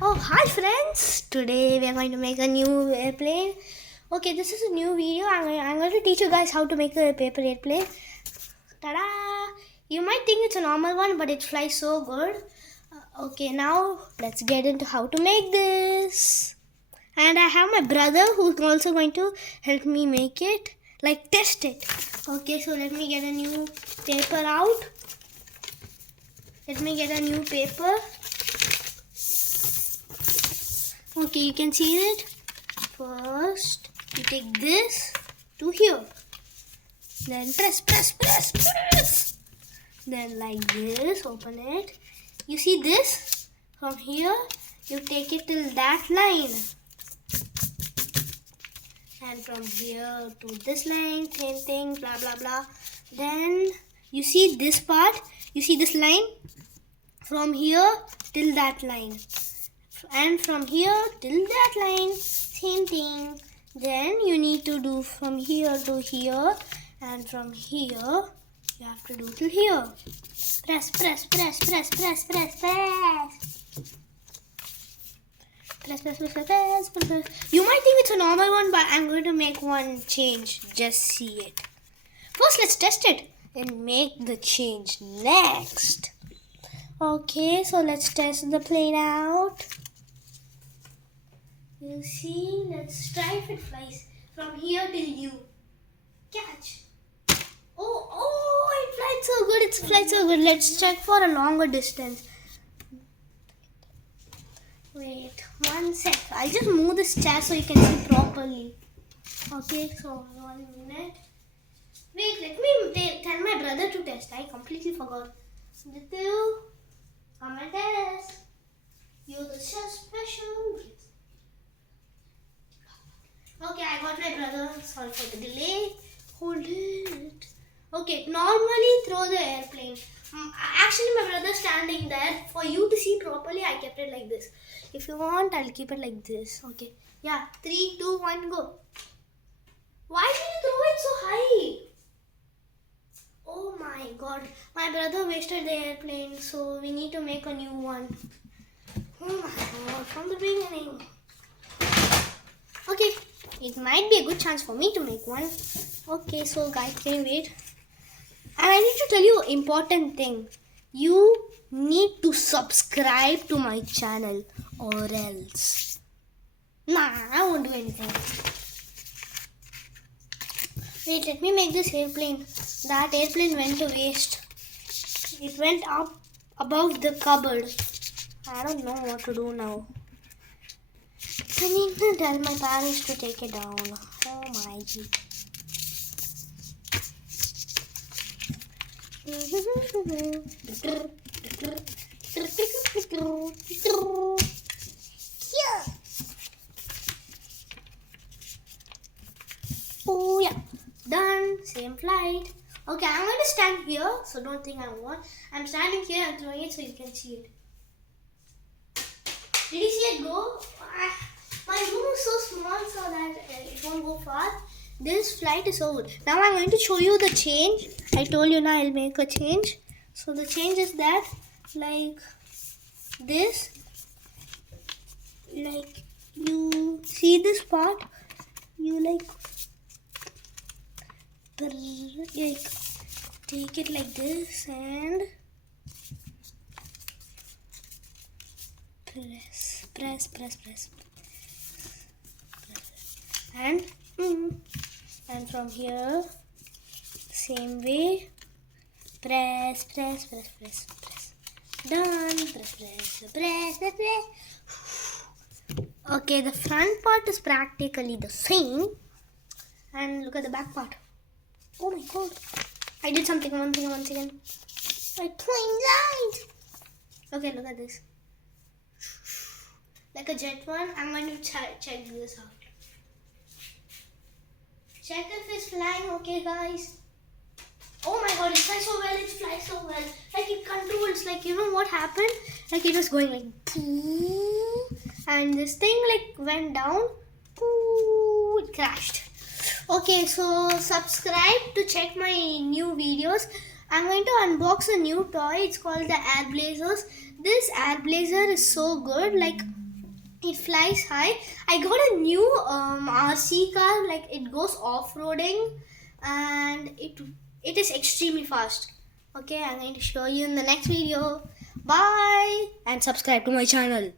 Oh, hi friends! Today we are going to make a new airplane. Okay, this is a new video. I'm going to teach you guys how to make a paper airplane. Ta-da! You might think it's a normal one, but it flies so good. Okay, now let's get into how to make this. And I have my brother who's also going to help me make it, like test it. Okay, so let me get a new paper out. Let me get a new paper. Okay, you can see it. First, you take this to here. Then press. Then like this, open it. You see this? From here, you take it till that line. And from here to this line, same thing, blah blah blah. Then you see this part, you see this line? From here till that line. And from here till that line, same thing. Then you need to do from here to here, and from here you have to do till here. Press. Press. You might think it's a normal one, but I'm going to make one change. Just see it. First, let's test it and make the change next. Okay, so let's test the plane out. You see, let's try if it flies from here till you. Catch. Oh, it flies so good. It's flies so good. Let's check for a longer distance. Wait, 1 sec. I'll just move this chair so you can see properly. Okay, so 1 minute. Wait, let me tell my brother to test. I completely forgot. Dithu, come and test. You're the special. Okay, I got my brother. Sorry for the delay. Hold it. Okay, normally throw the airplane. Actually, my brother's standing there. For you to see properly, I kept it like this. If you want, I'll keep it like this. Okay. Yeah. 3, 2, 1, go. Why did you throw it so high? Oh my god. My brother wasted the airplane, so we need to make a new one. Oh my god. From the beginning. Okay. It might be a good chance for me to make one. Okay, so guys, can you wait? And I need to tell you an important thing. You need to subscribe to my channel or else. Nah, I won't do anything. Wait, let me make this airplane. That airplane went to waste. It went up above the cupboard. I don't know what to do now. I need to tell my parents to take it down. Oh my god. Yeah. Oh yeah. Done. Same flight. Okay, I'm going to stand here, so don't think I'm standing here and throwing it so you can see it. Did you see it go? My room is so small so that it won't go far. This flight is so good. Now I'm going to show you the change. I told you now I'll make a change. So the change is that, like this, like you see this part, you like take it like this and press. And from here same way, press. Done. Press. Okay, the front part is practically the same, and look at the back part. Oh my god, I did something once again. My plane died. Okay, look at this, like a jet one. I'm going to check this out. Check if it's flying okay, guys. Oh my god, it flies so well. It flies so well. Like it controls. Like, you know what happened? Like it was going like poo, and this thing like went down. Poo, it crashed. Okay, so subscribe to check my new videos. I'm going to unbox a new toy. It's called the Air Blazers. This Air Blazer is so good. Like, it flies high. I got a new RC car. Like, it goes off-roading, and it is extremely fast. Okay, I'm going to show you in the next video. Bye, and subscribe to my channel.